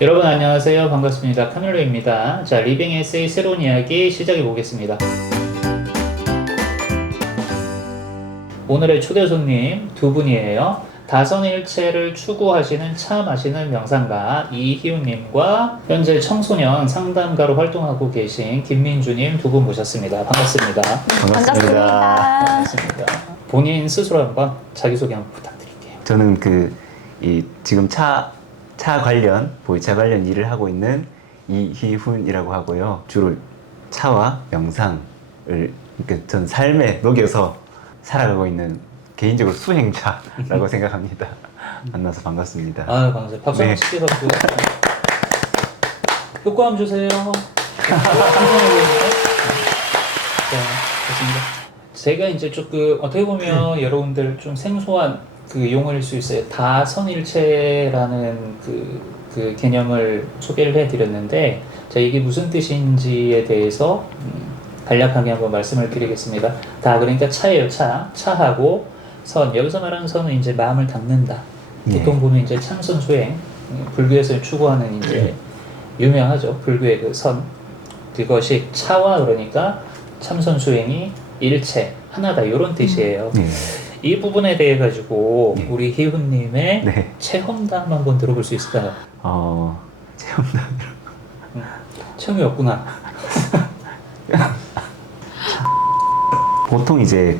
여러분 안녕하세요. 반갑습니다. 카멜로입니다. 자, 리빙 에세이 새로운 이야기 시작해 보겠습니다. 오늘의 초대 손님 두 분이에요. 다선일체를 추구하시는 차 마시는 명상가 이희훈님과 현재 청소년 상담가로 활동하고 계신 김민주님 두 분 모셨습니다. 반갑습니다. 반갑습니다. 반갑습니다. 본인 스스로 한번 자기소개 한번 부탁드릴게요. 저는 지금 차 관련, 보이차 관련 일을 하고 있는 이희훈이라고 하고요. 주로 차와 명상을, 그러니까 전 삶에 녹여서 살아가고 있는 개인적으로 수행자라고 생각합니다. 만나서 반갑습니다. 아, 반갑습니다. 박수 한번 치켜서 효과 한번 주세요. 좋습니다. 제가 이제 조금 어떻게 보면 여러분들 좀 생소한 그 용어일 수 있어요. 다선일체라는 그 개념을 소개를 해드렸는데, 자, 이게 무슨 뜻인지에 대해서 간략하게 한번 말씀을 드리겠습니다. 다 그러니까 차예요, 차. 차하고 선. 여기서 말하는 선은 이제 마음을 닦는다. 보통 보면 이제 참선 수행, 불교에서 추구하는 이제 유명하죠. 불교의 그 선. 그것이 차와 그러니까 참선 수행이 일체, 하나다. 이런 뜻이에요. 이 부분에 대해 가지고 우리 희훈님의 체험담 한번 들어볼 수 있을까요? 체험담이요? 체험이 없구나. 보통 이제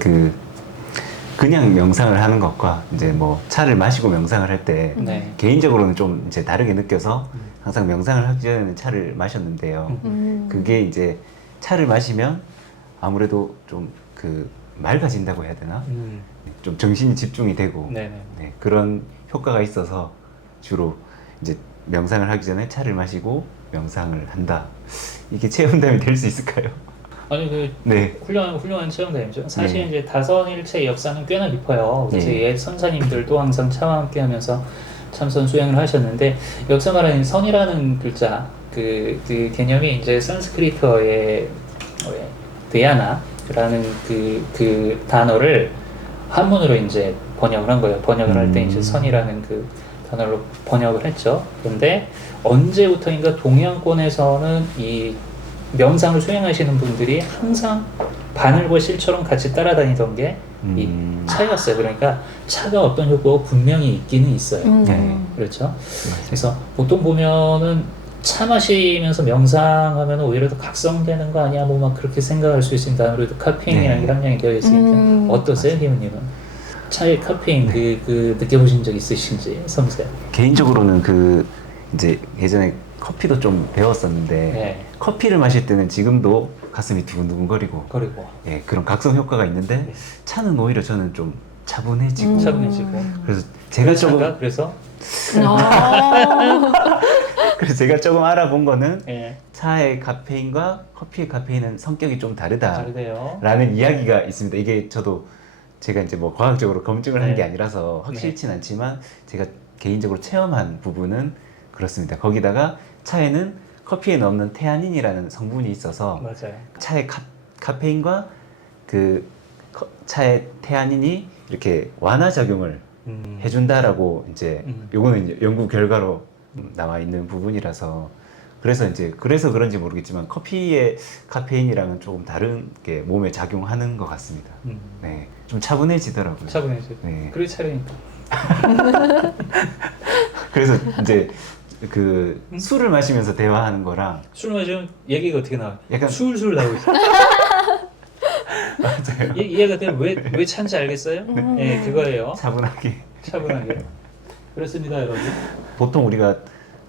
그냥 명상을 하는 것과 이제 뭐 차를 마시고 명상을 할 때 네. 개인적으로는 좀 이제 다르게 느껴서 항상 명상을 하기 전에는 차를 마셨는데요. 그게 이제 차를 마시면 아무래도 좀 맑아진다고 해야 되나? 좀 정신이 집중이 되고 그런 효과가 있어서 주로 이제 명상을 하기 전에 차를 마시고 명상을 한다. 이게 체험담이 될 수 있을까요? 아니 훌륭한 체험담이죠. 사실 이제 다선일체의 역사는 꽤나 깊어요. 그래서 옛 선사님들도 항상 차와 함께하면서 참선 수행을 하셨는데, 여기서 말하는 선이라는 글자 그 개념이 이제 산스크리트어의 데야나라는 그 단어를 한문으로 이제 번역을 한 거예요. 번역을 할 때 이제 선이라는 그 단어로 번역을 했죠. 그런데 언제부터인가 동양권에서는 이 명상을 수행하시는 분들이 항상 바늘과 실처럼 같이 따라다니던 게 이 차였어요. 그러니까 차가 어떤 효과가 분명히 있기는 있어요. 그렇죠. 그래서 보통 보면은 차 마시면서 명상하면 오히려 더 각성되는 거 아니야? 뭐 막 그렇게 생각할 수 있습니다. 아무래도 카페인이라는 게 함량이 되어 있으니까. 어떠세요, 희훈님은? 차에 카페인 그 느껴보신 적 있으신지 섬세요? 개인적으로는 이제 예전에 커피도 좀 배웠었는데 커피를 마실 때는 지금도 가슴이 두근두근거리고 그런 각성 효과가 있는데 차는 오히려 저는 좀 차분해지고 그래서 제가 조금 그래서 제가 조금 알아본 거는 차의 카페인과 커피의 카페인은 성격이 좀 다르다라는 이야기가 있습니다. 이게 제가 이제 뭐 과학적으로 검증을 한 게 아니라서 확실치는 않지만 제가 개인적으로 체험한 부분은 그렇습니다. 거기다가 차에는 커피에 없는 테아닌이라는 성분이 있어서 차의 카페인과 차의 테아닌이 이렇게 완화 작용을 해준다라고 이제 요거는 이제 연구 결과로 나와 있는 부분이라서 그래서 그런지 모르겠지만 커피의 카페인이랑은 조금 다른 게 몸에 작용하는 것 같습니다. 좀 차분해지더라고요. 그래 차리니까. 그래서 이제 술을 마시면서 대화하는 거랑 술 마시면 얘기가 어떻게 나와요? 약간 술술 나오고 있어요. 맞아요. 이해가 되면 왜 찬지 알겠어요? 네, 그거예요. 차분하게. 그렇습니다, 여러분. 보통 우리가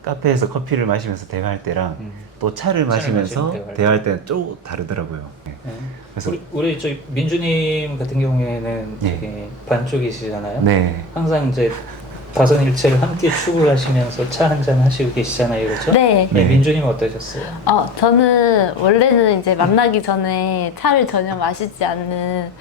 카페에서 커피를 마시면서 대화할 때랑 또 차를 마시면서 대화할 때는 좀 다르더라고요. 그래서 우리 저 민주님 같은 경우에는 되게 반쪽이시잖아요. 항상 이제 다선일체를 함께 추구하시면서 차 한잔 하시고 계시잖아요, 그렇죠? 네. 민주님은 어떠셨어요? 저는 원래는 이제 만나기 전에 차를 전혀 마시지 않는,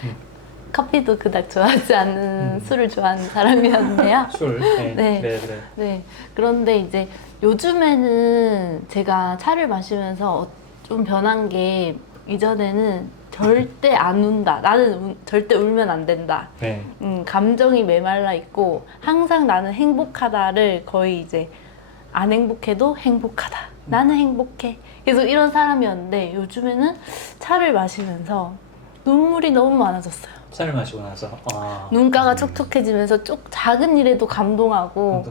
커피도 그닥 좋아하지 않는 술을 좋아하는 사람이었는데요. 술? 네. 그런데 이제 요즘에는 제가 차를 마시면서 좀 변한 게, 이전에는 절대 안 운다. 나는 절대 울면 안 된다. 감정이 메말라 있고 항상 나는 행복하다를 거의 이제 안 행복해도 행복하다. 나는 행복해. 계속 이런 사람이었는데 요즘에는 차를 마시면서 눈물이 너무 많아졌어요. 차를 마시고 나서 눈가가 촉촉해지면서 작은 일에도 감동하고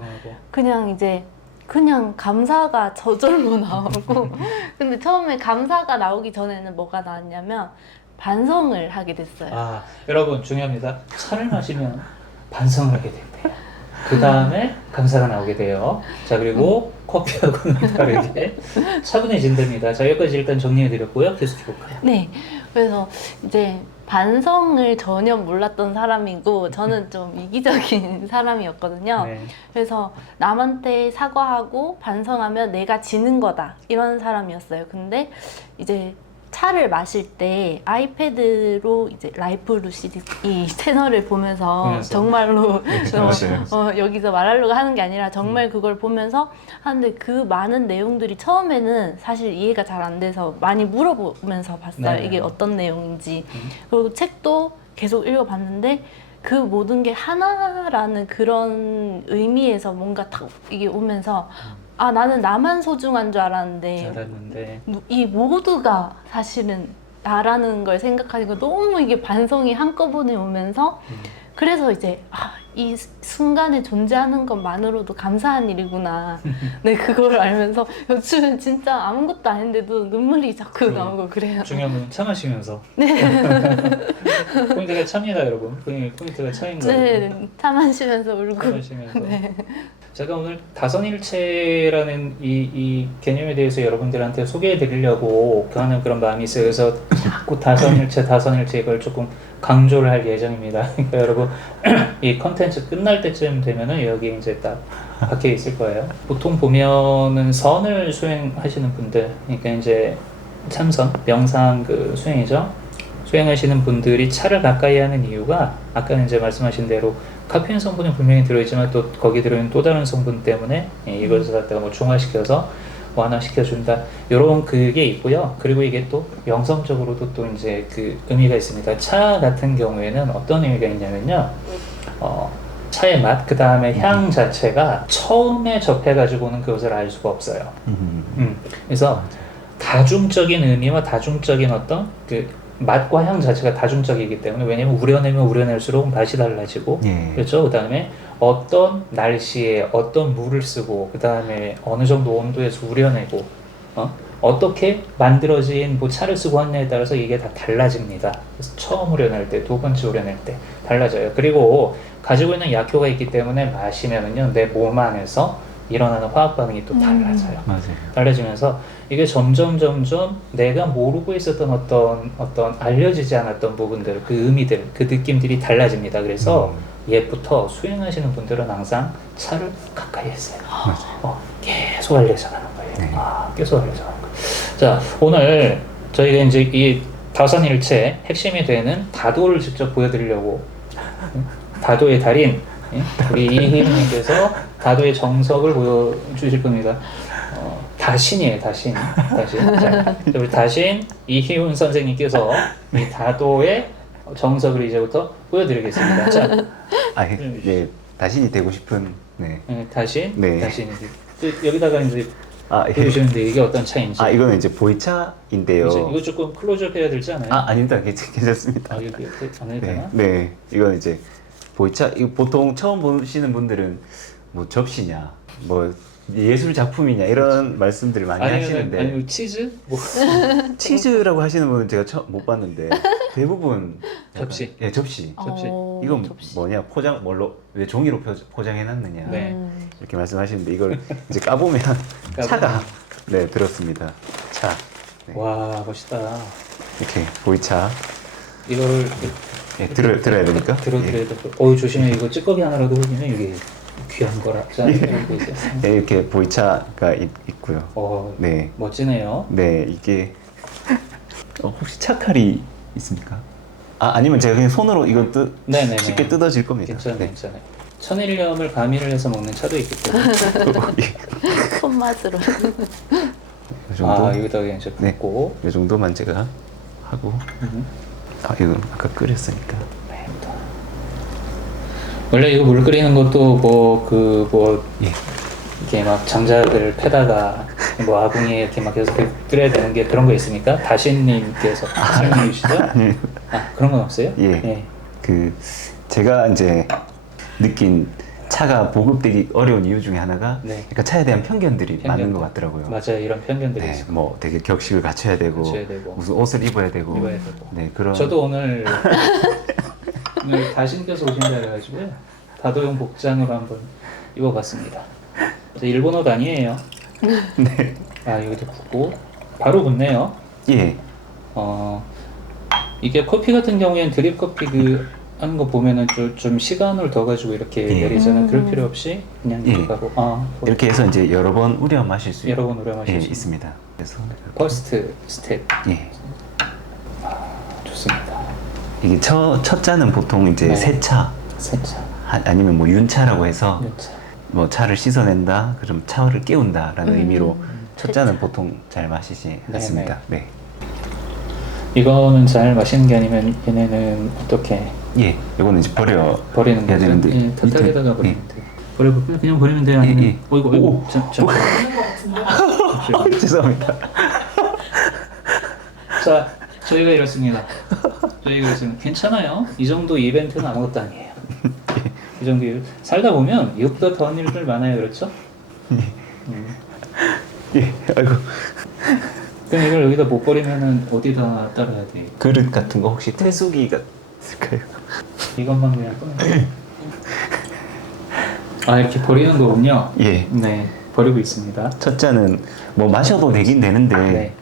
그냥 이제 그냥 감사가 저절로 나오고 근데 처음에 감사가 나오기 전에는 뭐가 나왔냐면 반성을 하게 됐어요. 여러분 중요합니다. 차를 마시면 반성을 하게 된대요. 그 다음에 감사가 나오게 돼요. 자, 그리고 커피하고는 다르게 차분해진답니다. 자, 여기까지 일단 정리해드렸고요. 계속 해볼까요? 네. 그래서 이제 반성을 전혀 몰랐던 사람이고 저는 좀 이기적인 사람이었거든요. 네. 그래서 남한테 사과하고 반성하면 내가 지는 거다 이런 사람이었어요. 근데 이제 차를 마실 때 아이패드로 이제 라이프 루시드 이 채널을 보면서 정말로 여기서 말하려고 하는 게 아니라 정말 그걸 보면서 하는데 그 많은 내용들이 처음에는 사실 이해가 잘 안 돼서 많이 물어보면서 봤어요. 네. 이게 어떤 내용인지. 그리고 책도 계속 읽어봤는데 그 모든 게 하나라는 그런 의미에서 뭔가 딱 이게 오면서 나는 나만 소중한 줄 알았는데 이 모두가 사실은 나라는 걸 생각하니까 너무 이게 반성이 한꺼번에 오면서 그래서 이제 이 순간에 존재하는 것만으로도 감사한 일이구나. 네, 그걸 알면서 요즘은 진짜 아무것도 아닌데도 눈물이 자꾸 나오고 그래요. 중요한 건 차 마시면서. 네. 포인트가 차입니다, 여러분. 포인트가 차인 거예요. 네, 차 마시면서 울고. 차 마시면서. 네. 제가 오늘 다선일체라는 이 개념에 대해서 여러분들한테 소개해 드리려고 하는 그런 마음이 있어요. 그래서 자꾸 다선일체 이걸 조금 강조를 할 예정입니다. 그러니까 여러분 이 컨텐츠 끝날 때쯤 되면은 여기 이제 딱 박혀 있을 거예요. 보통 보면은 선을 수행하시는 분들, 그러니까 이제 참선, 명상 그 수행이죠. 수행하시는 분들이 차를 가까이 하는 이유가 아까 이제 말씀하신 대로 카페인 성분이 분명히 들어있지만 또 거기 들어있는 또 다른 성분 때문에 이것을 갖다가 뭐 중화시켜서 완화시켜준다 이런 그게 있고요. 그리고 이게 또 영성적으로도 또 이제 그 의미가 있습니다. 차 같은 경우에는 어떤 의미가 있냐면요. 차의 맛, 그 다음에 향 자체가 처음에 접해가지고는 그것을 알 수가 없어요. 그래서 다중적인 의미와 다중적인 어떤 그 맛과 향 자체가 다중적이기 때문에 왜냐면 우려내면 우려낼수록 맛이 달라지고 그렇죠. 그 다음에 어떤 날씨에 어떤 물을 쓰고 그 다음에 어느 정도 온도에서 우려내고 어떻게 만들어진 뭐 차를 쓰고 왔냐에 따라서 이게 다 달라집니다. 그래서 처음 우려낼 때, 두 번째 우려낼 때 달라져요. 그리고 가지고 있는 약효가 있기 때문에 마시면은요 내 몸 안에서 일어나는 화학 반응이 또 달라져요. 맞아요. 달라지면서 이게 점점 내가 모르고 있었던 어떤 알려지지 않았던 부분들, 그 의미들, 그 느낌들이 달라집니다. 그래서 옛부터 수행하시는 분들은 항상 차를 가까이 했어요. 계속 알려져 가는 거예요. 계속 알려져 가는 거예요. 자, 오늘 저희가 이제 이 다선일체 핵심이 되는 다도를 직접 보여드리려고 다도의 달인 우리 이희은님께서 다도의 정석을 보여주실 겁니다. 다신이에요, 다신. 자, 우리 다신 이희훈 선생님께서 이 다도의 정석을 이제부터 보여드리겠습니다. 자, 예, 다신이 되고 싶은 다신. 네. 다신. 여기다가 이제 보여주시는데 이게 어떤 차이인지. 이거는 이제 보이차인데요. 이거 조금 클로즈업 해야 되지 않아요? 아닙니다. 괜찮습니다. 이거 안 해도 되나? 네, 이건 이제 보이차. 이거 보통 처음 보시는 분들은 뭐 접시냐, 뭐 예술 작품이냐 이런 말씀들을 많이 하시는데 아니 치즈? 뭐 치즈라고 하시는 분은 제가 처음 못 봤는데 대부분 접시. 예, 접시. 이건 접시. 뭐냐 포장 뭘로 왜 종이로 포장해 놨느냐 네. 이렇게 말씀하시는데 이걸 이제 까보면 차가 들었습니다. 차. 네. 와 멋있다. 이렇게 보이차. 이거를 들어야 되니까. 들어드려야 돼. 조심해. 이거 찌꺼기 하나라도 흘리면 이게 귀한 거라. 자, 네, 이렇게 보이차가 있고요. 네. 멋지네요. 네, 이게 혹시 차칼이 있습니까? 아니면 제가 그냥 손으로 이거 쉽게 뜯어질 겁니다. 괜찮아요. 천일염을 가미를 해서 먹는 차도 있기 때문에. 손맛으로. 이 정도. 여기다가 이제 붓고. 이 정도만 제가 하고. 이건 아까 끓였으니까. 원래 이거 물 끓이는 것도 이렇게 막 장작을 패다가 뭐 아궁이에 이렇게 막 계속 끓여야 되는 게 그런 거 있습니까? 다신님께서 설명해 주시죠? 아 그런 건 없어요? 예. 그 제가 이제 느낀 차가 보급되기 어려운 이유 중에 하나가 네. 그러니까 차에 대한 편견들이 많은 것 같더라고요. 맞아요. 이런 편견들이 네, 있어요. 뭐 되게 격식을 갖춰야 되고, 무슨 옷을 입어야 되고, 네 그런. 저도 오늘 다신께서 오신다 해가지고요. 다도용 복장으로 한번 입어봤습니다. 일본 옷 아니에요. 네. 아 여기도 붙고 바로 붙네요. 예. 이게 커피 같은 경우에는 드립 커피 하는 거 보면은 좀 시간을 더 가지고 이렇게 내리잖아요. 그럴 필요 없이 그냥 이렇게 하고 이렇게 해서 이제 여러 번 우려 마실 수 여러 번 우려 마실 수 있습니다. 그래서 퍼스트 스텝. 예. 좋습니다. 이게 첫 잔은 보통 이제 세차 아니면 뭐 윤차라고 해서 뭐 차를 씻어낸다, 그럼 차를 깨운다라는 의미로 첫 잔은 보통 잘 마시지 않습니다. 네. 이거는 잘 마시는 게 아니면 얘네는 어떻게? 예, 이거는 이제 버리는 거죠. 되는데. 예, 탓하게다가 버리면 돼. 버려볼까요? 그냥 버리면 돼요. 아니면 어이구, 죄송합니다. 자, 저희가 이렇습니다. 괜찮아요. 이 정도 이벤트는 아무것도 아니에요. 이 정도 살다 보면 이것보다 더한 일들 많아요, 그렇죠? 예, 아이고. 그럼 이걸 여기다 못 버리면은 어디다 따라야 돼? 그릇 같은 거 혹시 태수기가 있을까요? 이것만 그냥 꺼내. 아 이렇게 버리는 거군요. 예. 네, 버리고 있습니다. 첫 잔은 뭐 마셔도 되긴 되는데. 네.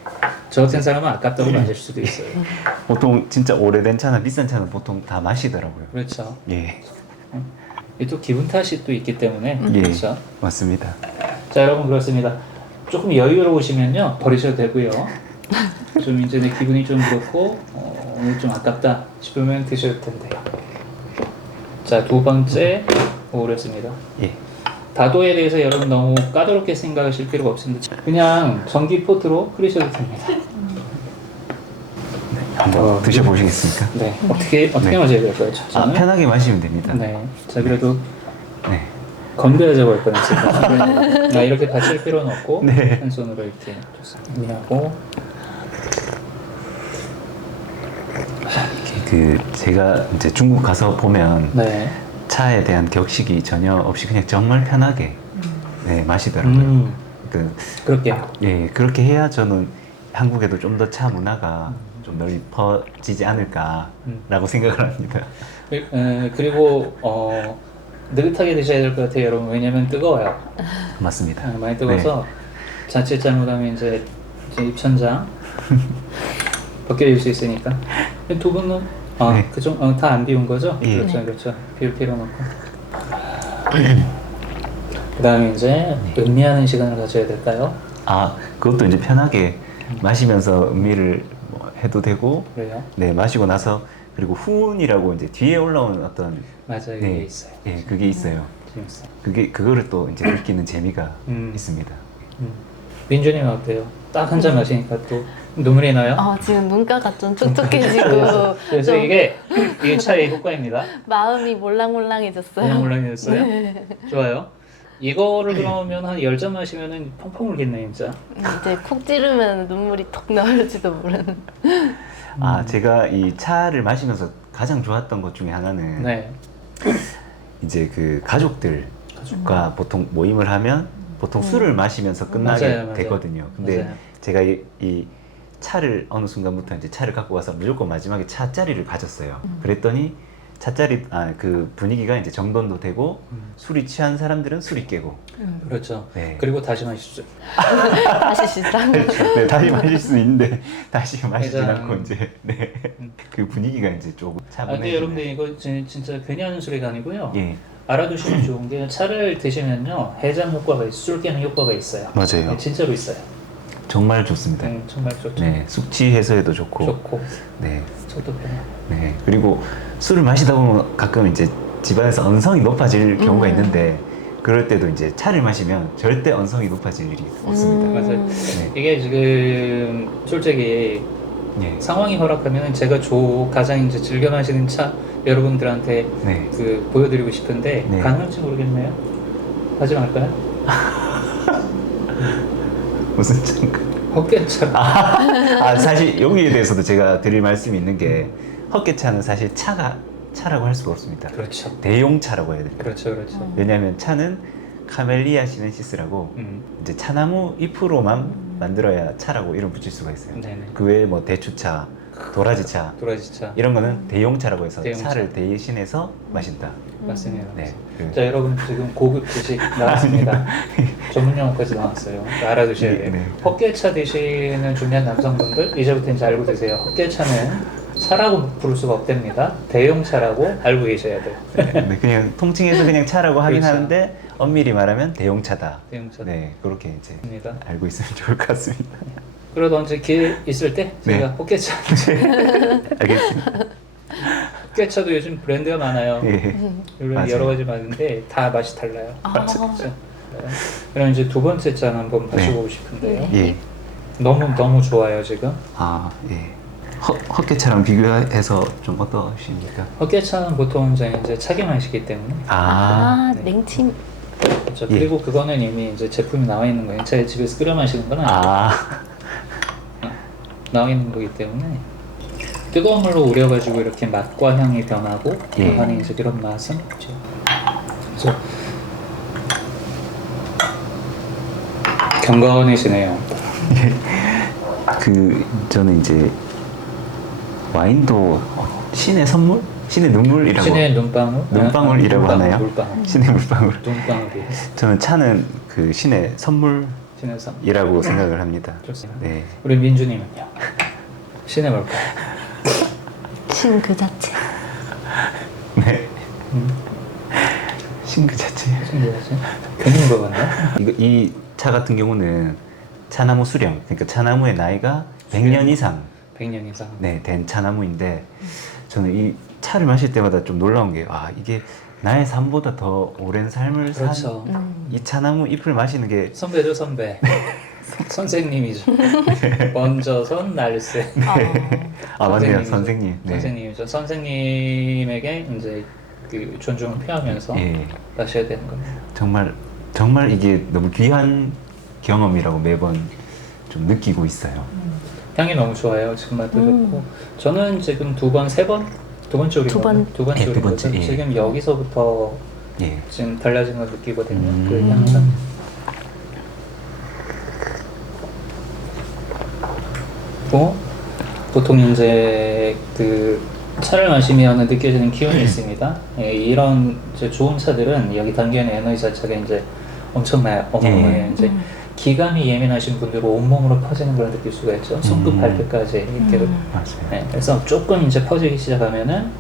저 같은 사람은 아깝다고 마실 수도 있어요. 보통 진짜 오래된 차나 비싼 차는 보통 다 마시더라고요. 그렇죠. 예. 이게 또 기분 탓이 또 있기 때문에 예. 그렇죠. 맞습니다. 자 여러분 그렇습니다. 조금 여유로우시면요 버리셔도 되고요. 좀 이제 내 기분이 좀 그렇고 오늘 좀 아깝다 싶으면 드셔도 된대요. 자 두 번째 오렸습니다. 예. 다도에 대해서 여러분 너무 까다롭게 생각하실 필요가 없습니다. 그냥 전기 포트로 끓이셔도 됩니다. 한번 드셔보시겠습니까? 네. 어떻게 마셔야 될까요? 편하게 마시면 됩니다. 네. 자 그래도 네. 건배하자고 할 뻔했습니다. 이렇게 다칠 필요는 없고 네. 한 손으로 이렇게 하고 제가 이제 중국 가서 보면 네. 차에 대한 격식이 전혀 없이 그냥 정말 편하게 네, 마시더라고요. 그렇게요. 예, 그렇게 해야 저는 한국에도 좀 더 차 문화가 좀 널리 퍼지지 않을까라고 생각을 합니다. 그리고 느긋하게 드셔야 될 것 같아요, 여러분. 왜냐면 뜨거워요. 맞습니다. 많이 뜨거워서 자칫 잘못하면 이제 입천장 벗겨질 수 있으니까. 두 분은 네. 다 안 비운 거죠? 예. 그렇죠. 비울 필요는 없고. 그다음에 이제 음미하는 시간을 가져야 될까요? 그것도 이제 편하게 마시면서 음미를 뭐 해도 되고, 그래요? 네, 마시고 나서 그리고 후운이라고 이제 뒤에 올라오는 어떤 맞아요, 그게 있어요. 예, 그게 있어요. 재밌어요. 그거를 또 이제 느끼는 재미가 있습니다. 민준이는 어때요? 딱 한 잔 마시니까 또 눈물이 나요? 지금 눈가가 좀 촉촉해지고 그래서 좀 이게 차의 효과입니다. 마음이 몰랑몰랑해졌어요. 몰랑몰랑해졌어요? 네. 좋아요. 이거를 그러면 한 10잔 마시면은 펑펑 울겠네 진짜. 이제 콕 찌르면 눈물이 톡 나올지도 모르는. 제가 이 차를 마시면서 가장 좋았던 것 중에 하나는 네. 이제 그 가족들과 보통 모임을 하면 보통 술을 마시면서 끝나게 맞아요. 되거든요. 근데 맞아요. 제가 이 차를 어느 순간부터 이제 차를 갖고 가서 무조건 마지막에 차자리를 가졌어요. 그랬더니 차자리 그 분위기가 이제 정돈도 되고 술이 취한 사람들은 술이 깨고 그렇죠. 네. 그리고 다시 마시죠. 다시 시작. 네, 다시 마실 수 있는데 다시 마시지 회장. 않고 이제 그 분위기가 이제 조금 근데 차분해지는. 여러분들 이거 진짜 괜히 하는 소리가 아니고요. 예, 알아두시면 좋은 게 차를 드시면요 해장 효과가 있어요. 술 깨는 효과가 있어요. 맞아요. 네, 진짜로 있어요. 정말 좋습니다. 정말 좋죠. 네, 숙취 해소에도 좋고. 좋고 네, 저도 그래요. 네. 그리고 술을 마시다 보면 가끔 이제 집안에서 언성이 높아질 경우가 있는데 그럴 때도 이제 차를 마시면 절대 언성이 높아질 일이 없습니다. 맞아요. 네. 이게 지금 솔직히 네. 상황이 허락하면 제가 가장 이제 즐겨 마시는 차 여러분들한테 네. 보여드리고 싶은데 네. 가능할지 모르겠네요. 하지 말까요? 무슨 차인가? 헛개차. 사실 여기에 대해서도 제가 드릴 말씀이 있는 게 헛개차는 사실 차라고 할 수가 없습니다. 그렇죠. 대용차라고 해야 됩니다. 그렇죠. 왜냐하면 차는 카멜리아 시넨시스라고 이제 차나무 잎으로만 만들어야 차라고 이름 붙일 수가 있어요. 네네. 그 외에 뭐 대추차, 도라지차 도라지차. 이런 거는 대용차라고 해서 대용차. 차를 대신해서 마신다. 맞습니다. 네. 자, 여러분 지금 고급 지식 나왔습니다. 전문 용어까지 나왔어요. 알아두셔야 돼요. 네. 헛개차 드시는 중년 남성분들 이제부터 이제 알고 드세요. 헛개차는 차라고 부를 수가 없답니다. 대용차라고 알고 계셔야 돼요. 네, 그냥 통칭해서 그냥 차라고 하긴 그렇죠. 하는데 엄밀히 말하면 대용차다. 대용차. 네, 그렇게 이제 입니다. 알고 있으면 좋을 것 같습니다. 그래도 언제 기회 있을 때 제가 네. 헛개차. 알겠습니다. 헛개차도 요즘 브랜드가 많아요. 예. 물론 맞아요. 여러 가지 많은데 다 맛이 달라요. 아. 그렇죠? 그럼 이제 두 번째 잔 한번 마셔보고 싶은데요. 네. 예. 너무 좋아요 지금. 예. 헛개차랑 비교해서 좀 어떠십니까? 헛개차는 보통 이제 차게 마시기 때문에 아, 네. 냉침. 그렇죠. 예. 그리고 그거는 이미 이제 제품이 나와 있는 거예요. 제 집에서 끓여 마시는 건 아니고 나와 있는 거기 때문에 뜨거운 물로 우려가지고 이렇게 맛과 향이 변하고 예. 하는 이제 그런 맛은 없죠. 그래서 경건해지네요. 저는 이제 와인도 신의 선물? 신의 눈물이라고 신의 눈방울? 눈방울이라고 물방울, 하나요? 물방울. 신의 물방울. 눈방울이 저는 차는 그 신의 선물이라고 신의 선. 생각을 합니다. 좋습니다. 네. 우리 민주님은요? 신의 뭘까요? 신 그 자체. 네. 신 그 자체. 신의 자체? 괜히 물어봤나? 이 차 같은 경우는 차나무 수령, 그러니까 차나무의 나이가 100년 이상 100년 이상. 네, 된 차나무인데 저는 이 차를 마실 때마다 좀 놀라운 게 이게 나의 삶보다 더 오랜 삶을 그렇죠. 산 이 차나무 잎을 마시는 게 선배죠 선배. 선생님이죠. 먼저 선 날새. 맞네요, 선생님이죠. 선생님. 네. 선생님이죠. 선생님에게 이제 그 존중을 표하면서 예. 마셔야 되는 겁니다. 정말 이게 너무 귀한 경험이라고 매번 좀 느끼고 있어요. 향이 너무 좋아요. 지금 맛도 좋고. 저는 지금 두 번째 우리 두 번. 두 번째 네, 두 번째, 우리 예. 지금 여기서부터 예. 지금 달라진 걸 느끼거든요. 그 향과. 또 보통 이제 그 차를 마시면 느껴지는 기운이 있습니다. 예, 이런 이제 좋은 차들은 여기 담겨있는 에너지 자체가 이제 엄청나요. 어마어마해요. 이제 기감이 예민하신 분들은 온몸으로 퍼지는 걸 느낄 수가 있죠. 손끝 발끝까지 이렇게. 맞아요. 네, 그래서 조금 이제 퍼지기 시작하면은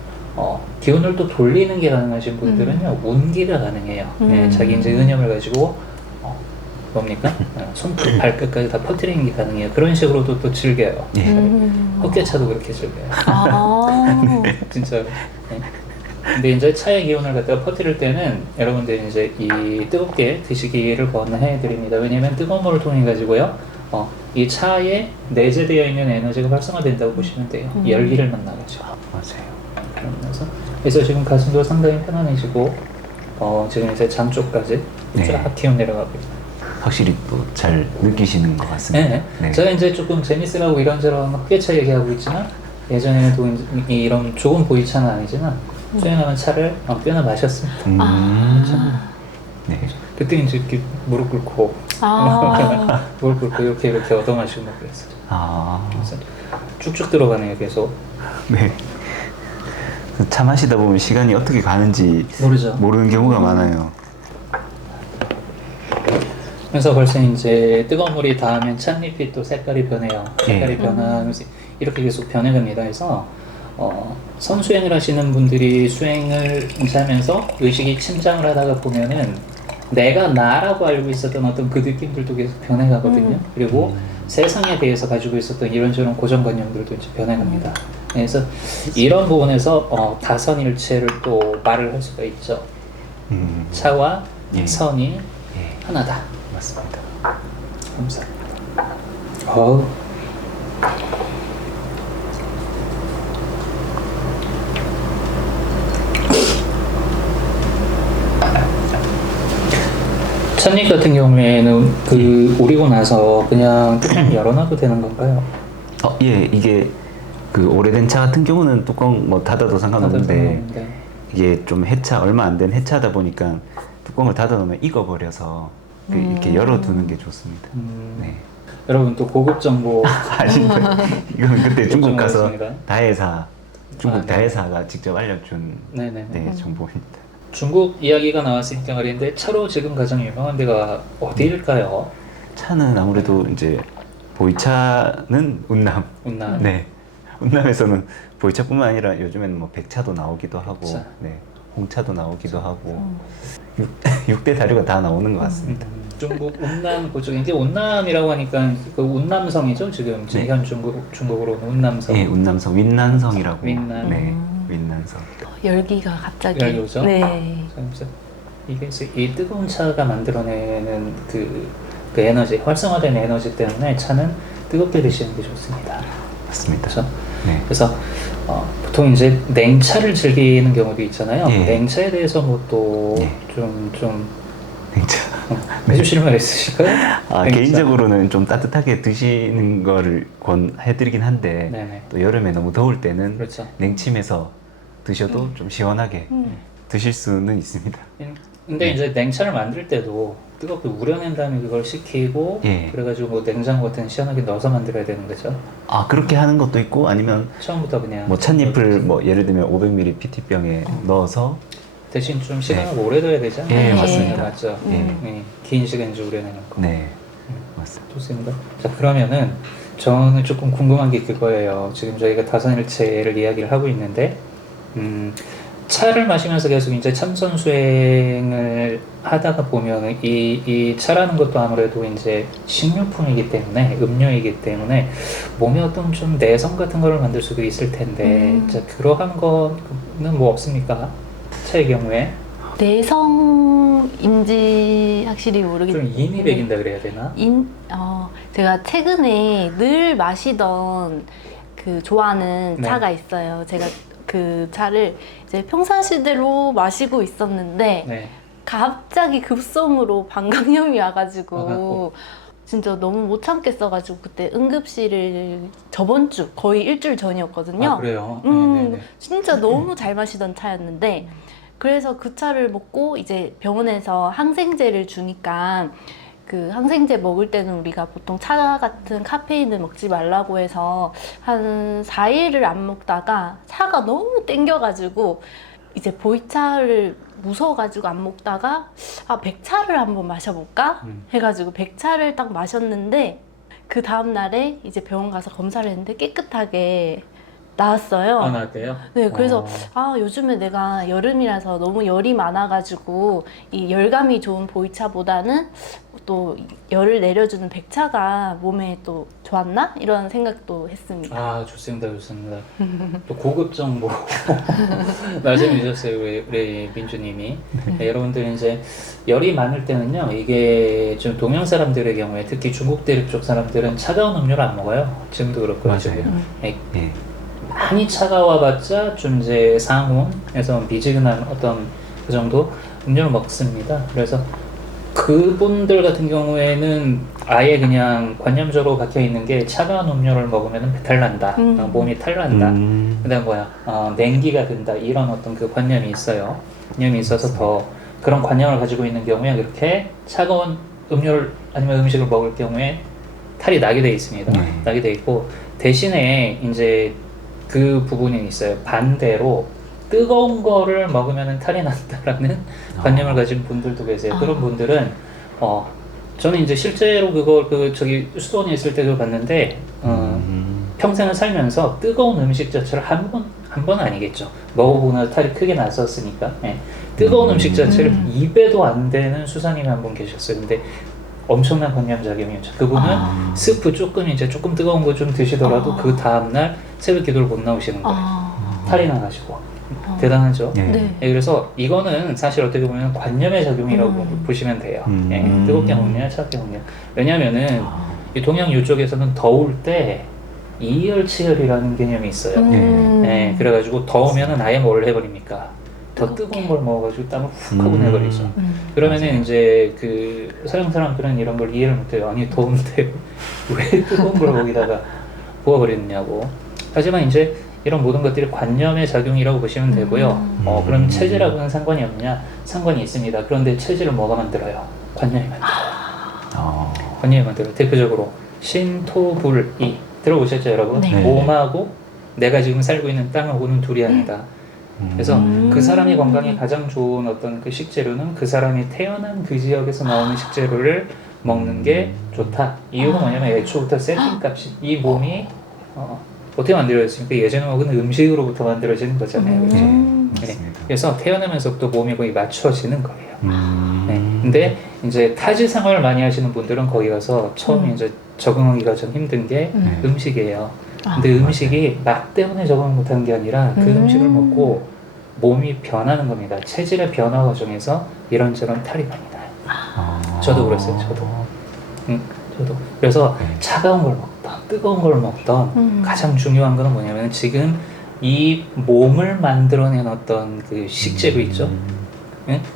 기운을 또 돌리는 게 가능하신 분들은요 운기가 가능해요. 네, 자기 이제 은염을 가지고 뭡니까? 손끝 발끝까지 다 퍼뜨리는 게 가능해요. 그런 식으로도 또 즐겨요. 예. 헛개차도 그렇게 즐겨요. 아. 진짜로. 네. 근데 이제 차의 기운을 갖다가 퍼뜨릴 때는 여러분들이 이제 이 뜨겁게 드시기를 권해 드립니다. 왜냐면 뜨거운 물을 통해 가지고요, 이 차에 내재되어 있는 에너지가 활성화된다고 보시면 돼요. 열기를 만나가지고. 맞아요. 그래서 지금 가슴도 상당히 편안해지고, 지금 이제 장 쪽까지 네. 쫙 기운 내려가고 있어요. 확실히 또 잘 느끼시는 것 같습니다. 네. 네. 제가 이제 조금 재밌으라고 이런저런 헛개차 얘기하고 있지만, 예전에도 이런 좋은 보이차는 아니지만, 수행하는 차를 꽤나 마셨습니다. 네. 그때 이제 이렇게 무릎 꿇고 무릎 꿇고 이렇게 얻어 마시고 막 그랬어요. 그래서 쭉쭉 들어가네요 계속. 네. 차 마시다 보면 시간이 어떻게 가는지 모르죠. 모르는 경우가 많아요. 그래서 벌써 이제 뜨거운 물이 닿으면 찻잎이 또 색깔이 변해요. 색깔이 변하면서 이렇게 계속 변해갑니다. 그래서 선수행을 하시는 분들이 수행을 하면서 의식이 침장을 하다가 보면은 내가 나라고 알고 있었던 어떤 그 느낌들도 계속 변해가거든요. 그리고 세상에 대해서 가지고 있었던 이런저런 고정관념들도 이제 변해갑니다. 그래서 이런 부분에서 다선일체를 또 말을 할 수가 있죠. 차와 예. 선이 예. 하나다. 맞습니다. 감사합니다. 찻잎 같은 경우에는 그 우리고 나서 그냥 뚜껑 열어놔도 되는 건가요? 예, 이게 그 오래된 차 같은 경우는 뚜껑 뭐 닫아도 상관없는데 이게 좀 해차 얼마 안 된 해차다 보니까 뚜껑을 닫아놓으면 익어버려서 이렇게 열어두는 게 좋습니다. 네. 여러분 또 고급 정보 아닌데 이건 그때 중국 가서 알겠습니다. 다해사 중국 네. 다해사가 직접 알려준 네네네. 네, 정보입니다. 중국 이야기가 나왔으니까 말인데 차로 지금 가장 유명한 데가 어디일까요? 차는 아무래도 이제 보이차는 운남. 운남. 네. 운남에서는 보이차뿐만 아니라 요즘에는 뭐 백차도 나오기도 하고, 백차. 네, 홍차도 나오기도 하고, 6대 다류가 다 나오는 것 같습니다. 중국 운남 그쪽 이제 운남이라고 하니까 그 운남성이죠 지금 네. 현 중국으로는 운남성. 예, 운남성, 윈난성이라고. 윈난. 네, 윈난성. 열기가 갑자기. 열기죠? 네. 그래서 이게 이제 이 뜨거운 차가 만들어내는 그 에너지, 활성화된 에너지 때문에 차는 뜨겁게 드시는 게 좋습니다. 맞습니다. 그렇죠? 네. 그래서 보통 이제 냉차를 즐기는 경우도 있잖아요. 예. 냉차에 대해서 뭐 또 예. 좀 냉차. 해주실 말 있으실까요? 냉차. 개인적으로는 좀 따뜻하게 드시는 거를 권해드리긴 한데 네네. 또 여름에 너무 더울 때는 그렇죠. 냉침해서 드셔도 좀 시원하게 드실 수는 있습니다. 근데 네. 이제 냉차를 만들 때도 뜨겁게 우려낸 다음에 그걸 식히고 예. 그래가지고 뭐 냉장고 같은 시원하게 넣어서 만들어야 되는 거죠. 그렇게 하는 것도 있고 아니면 처음부터 그냥 뭐 찻잎을 뭐 예를 들면 500ml PT병에 넣어서 대신 좀 시간을 오래 둬야 되지 않나요? 예, 맞습니다. 맞죠. 예. 네, 긴 시간 이제 오래 내는 거. 네, 맞습니다. 좋습니다. 자 그러면은 저는 조금 궁금한 게 그거예요. 지금 저희가 다산일체를 이야기를 하고 있는데 차를 마시면서 계속 이제 참선 수행을 하다가 보면은 이 차라는 것도 아무래도 이제 식료품이기 때문에 음료이기 때문에 몸에 어떤 좀 내성 같은 거를 만들 수도 있을 텐데 자 그러한 거는 뭐 없습니까? 차의 경우에 내성인지 확실히 좀 모르겠는데. 인이 배긴다 그래야 되나? 제가 최근에 늘 마시던 그 좋아하는 네. 차가 있어요. 제가 그 차를 이제 평상시대로 마시고 있었는데 네. 갑자기 급성으로 방광염이 와가지고 어. 진짜 너무 못 참겠어가지고 그때 응급실을 저번 주 거의 일주일 전이었거든요. 아 그래요? 네네네. 진짜 너무 잘 마시던 차였는데 그래서 그 차를 먹고 이제 병원에서 항생제를 주니까 그 항생제 먹을 때는 우리가 보통 차 같은 카페인을 먹지 말라고 해서 한 4일을 안 먹다가 차가 너무 땡겨가지고 이제 보이차를 무서워가지고 안 먹다가 백차를 한번 마셔볼까 해가지고 백차를 딱 마셨는데 그 다음날에 이제 병원 가서 검사를 했는데 깨끗하게 나왔어요. 나왔대요? 네, 그래서 요즘에 내가 여름이라서 너무 열이 많아가지고 이 열감이 좋은 보이차보다는 또 열을 내려주는 백차가 몸에 또 좋았나? 이런 생각도 했습니다. 좋습니다. 또 고급 정보 말씀해 주셨어요. 우리 민주님이. 네, 여러분들 이제 열이 많을 때는요, 이게 좀 동양 사람들의 경우에 특히 중국 대륙 쪽 사람들은 차가운 음료를 안 먹어요. 지금도 그렇고요. 맞아요. 지금. 네, 예. 많이 차가워봤자 좀 이제 상온에서 미지근한 어떤 그 정도 음료를 먹습니다. 그래서 그분들 같은 경우에는 아예 그냥 관념적으로 박혀 있는 게 차가운 음료를 먹으면 배탈 난다, 몸이 탈난다, 그다음 냉기가 든다 이런 어떤 그 관념이 있어요. 관념이 있어서 더 그런 관념을 가지고 있는 경우에 그렇게 차가운 음료를 아니면 음식을 먹을 경우에 탈이 나게 돼 있습니다. 나게 돼 있고 대신에 이제 그 부분이 있어요. 반대로 뜨거운 거를 먹으면 탈이 난다라는 관념을 가진 분들도 계세요. 그런 분들은 저는 이제 실제로 그걸 저기 수도원에 있을 때도 봤는데 평생을 살면서 뜨거운 음식 자체를 한 번 아니겠죠. 먹어보고 나서 탈이 크게 났었으니까 뜨거운 음식 자체를 입에도 안 되는 수사님이 한 분 계셨어요. 근데 엄청난 관념작용이었죠. 그분은 스프 조금 뜨거운 거 좀 드시더라도 그 다음날 새벽 기도를 못 나오시는 거예요. 탈이 나가지고. 대단하죠? 네. 그래서 이거는 사실 어떻게 보면 관념의 작용이라고 보시면 돼요. 뜨겁게 먹냐, 차갑게 먹냐. 왜냐면은 이 동양 유쪽에서는 더울 때 이열치열이라는 개념이 있어요. 그래가지고 더우면은 아예 뭘 해버립니까? 더 뜨거운 걸 먹어가지고 땀을 훅 하고 내버리죠. 그러면은 맞아요. 이제 그 서양 사람들은 이런 걸 이해를 못해요. 아니 더운데 왜 뜨거운 걸 거기다가 부어버리느냐고. 하지만 이제 이런 모든 것들이 관념의 작용이라고 보시면 되고요. 그럼 체질하고는 상관이 없냐? 상관이 있습니다. 그런데 체질을 뭐가 만들어요? 관념이 만들어요. 관념이 만들어요. 대표적으로 신토불이 들어보셨죠, 여러분? 네. 몸하고 내가 지금 살고 있는 땅하고는 둘이 아니다. 그래서 그 사람이 건강에 가장 좋은 어떤 그 식재료는 그 사람이 태어난 그 지역에서 나오는 식재료를 먹는 게 좋다. 이유가 뭐냐면 애초부터 세팅값이 이 몸이 어떻게 만들어졌습니까? 예전에 먹은 음식으로부터 만들어지는 거잖아요. 그렇죠? 네. 맞습니다. 그래서 태어나면서부터 몸이 거의 맞춰지는 거예요. 네. 근데 이제 타지 생활을 많이 하시는 분들은 거기 가서 처음에 이제 적응하기가 좀 힘든 게 음식이에요. 근데 음식이 맛 때문에 적응을 못하는 게 아니라 그 음식을 먹고 몸이 변하는 겁니다. 체질의 변화 과정에서 이런저런 탈이 많이 나요. 저도 그랬어요. 저도. 그래서 차가운 걸 먹던 뜨거운 걸 먹던 가장 중요한 건 뭐냐면 지금 이 몸을 만들어낸 어떤 그 식재료 있죠.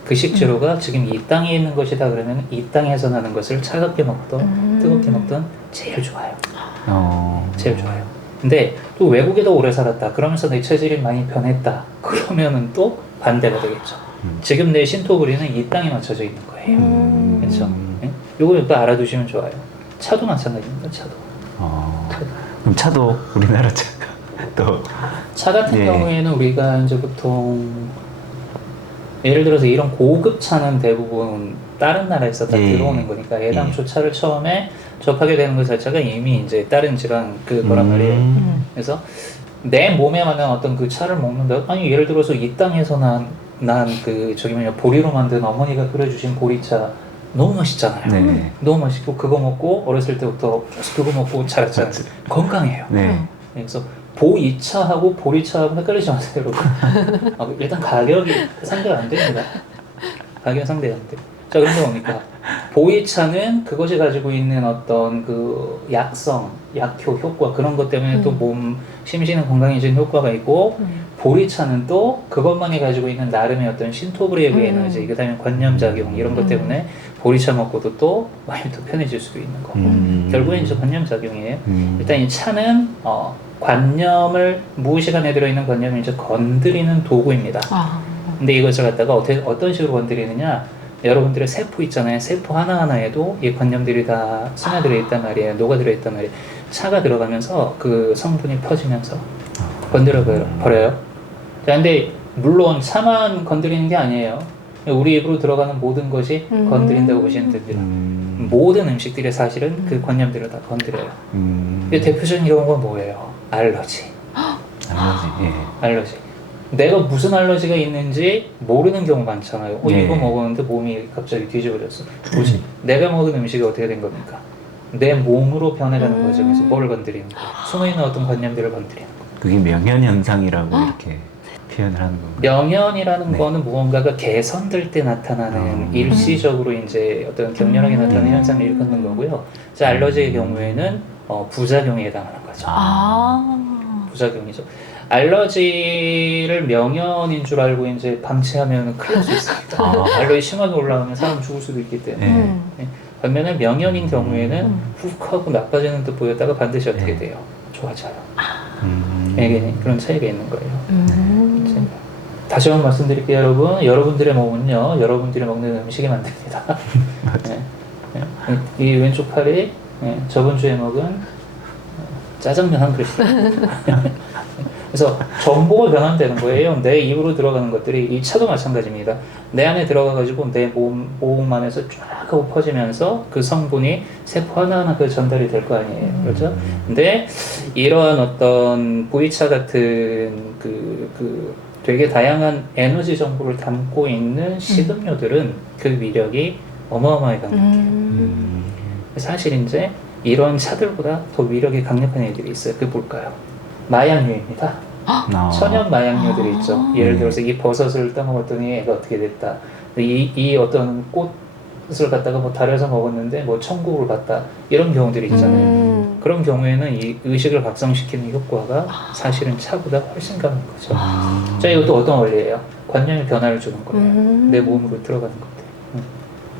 그 식재료가 지금 이 땅에 있는 것이다 그러면 이 땅에서 나는 것을 차갑게 먹던 뜨겁게 먹던 제일 좋아요. 제일 좋아요. 근데 또 외국에도 오래 살았다. 그러면서 내 체질이 많이 변했다. 그러면은 또 반대가 되겠죠. 지금 내 신토부리는 이 땅에 맞춰져 있는 거예요. 그렇죠? 요거 또 알아두시면 좋아요. 차도 마찬가지입니다. 차도. 그럼 차도 우리나라 차가 또 차 같은 경우에는 우리가 이제 보통 예를 들어서 이런 고급 차는 대부분 다른 나라에서 다 들어오는 거니까 애당초 차를 처음에 접하게 되는 것 자체가 이미 이제 다른 지방 그거란 말이에요. 그래서 내 몸에 맞는 어떤 그 차를 먹는다. 아니 예를 들어서 이 땅에서 난 그 저기 뭐냐 보리로 만든 어머니가 끓여주신 보리차 너무 맛있잖아요. 네. 너무 맛있고 그거 먹고 어렸을 때부터 계속 그거 먹고 자랐잖아요. 건강해요. 네. 그래서 보이차하고 보리차하고 헷갈리지 마세요, 여러분. 일단 가격이 상대가 안 됩니다. 가격 상대가 안 돼. 자, 그런데 뭡니까? 보이차는 그것이 가지고 있는 어떤 그 약성, 약효, 효과 그런 것 때문에 또 몸 심신은 건강해지는 효과가 있고 보리차는 또 그것만이 가지고 있는 나름의 어떤 신토불이의 그 에너지, 그다음에 관념작용 이런 것 때문에 보리차 먹고도 또 마음이 더 편해질 수도 있는 거. 결국엔 이제 관념작용이에요. 일단 이 차는 관념을 무의식안에 들어있는 관념을 이제 건드리는 도구입니다. 근데 이것을 갖다가 어떤 식으로 건드리느냐? 여러분들의 세포 있잖아요. 세포 하나하나에도 이 관념들이 다 스며들어 있단 말이에요. 녹아들어 있단 말이에요. 차가 들어가면서 그 성분이 퍼지면서 건드려 버려요. 자, 근데 물론 차만 건드리는 게 아니에요. 우리 입으로 들어가는 모든 것이 건드린다고 보시면 됩니다. 모든 음식들이 사실은 그 관념들을 다 건드려요. 대표적인 경우가 뭐예요? 알러지. 알러지. 내가 무슨 알러지가 있는지 모르는 경우 많잖아요. 이거 먹었는데 몸이 갑자기 뒤집어졌어. 뭐지? 내가 먹은 음식이 어떻게 된 겁니까? 내 몸으로 변해가는 과정에서 뭘 건드리는 거예요? 숨어있는 어떤 관념들을 건드리는 거예요. 그게 명현현상이라고 이렇게 표현을 하는 건가요? 명현이라는 거는 무언가가 개선될 때 나타나는 일시적으로 이제 어떤 격렬하게 나타나는 현상을 일컫는 거고요. 자, 알러지의 경우에는 부작용에 해당하는 거죠. 부작용이죠. 알러지를 명현인 줄 알고 이제 방치하면 큰일 날 수 있습니다. 알러지 심하게 올라오면 사람 죽을 수도 있기 때문에. 반면에 명현인 경우에는 훅 하고 나빠지는 듯 보였다가 반드시 어떻게 돼요? 좋아져요. 그런 차이가 있는 거예요. 다시 한번 말씀드릴게요, 여러분. 여러분들의 몸은요, 여러분들이 먹는 음식이 만듭니다. 이 왼쪽 팔이 저번 주에 먹은 짜장면 한 그릇이에요. 그래서 정보가 변환되는 거예요. 내 입으로 들어가는 것들이 이 차도 마찬가지입니다. 내 안에 들어가가지고 내 몸 안에서 쫙 하고 퍼지면서 그 성분이 세포 하나하나 그 전달이 될 거 아니에요. 그렇죠? 근데 이러한 어떤 보이차 같은 그 되게 다양한 에너지 정보를 담고 있는 식음료들은 그 위력이 어마어마하게 강력해요. 사실 이제 이런 차들보다 더 위력이 강력한 애들이 있어요. 그게 뭘까요? 마약류입니다. 천연 마약류들이 있죠. 예를 들어서 이 버섯을 떠먹었더니 애가 어떻게 됐다. 이 어떤 꽃을 갖다가 뭐 달여서 먹었는데 뭐 천국을 갔다. 이런 경우들이 있잖아요. 그런 경우에는 이 의식을 각성시키는 효과가 사실은 차보다 훨씬 강한 거죠. 자, 이것도 어떤 원리예요? 관념의 변화를 주는 거예요. 내 몸으로 들어가는 것들.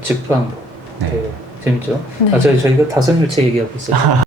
직방법. 네. 네. 재밌죠? 네. 저희가 다선율체 얘기하고 있었죠.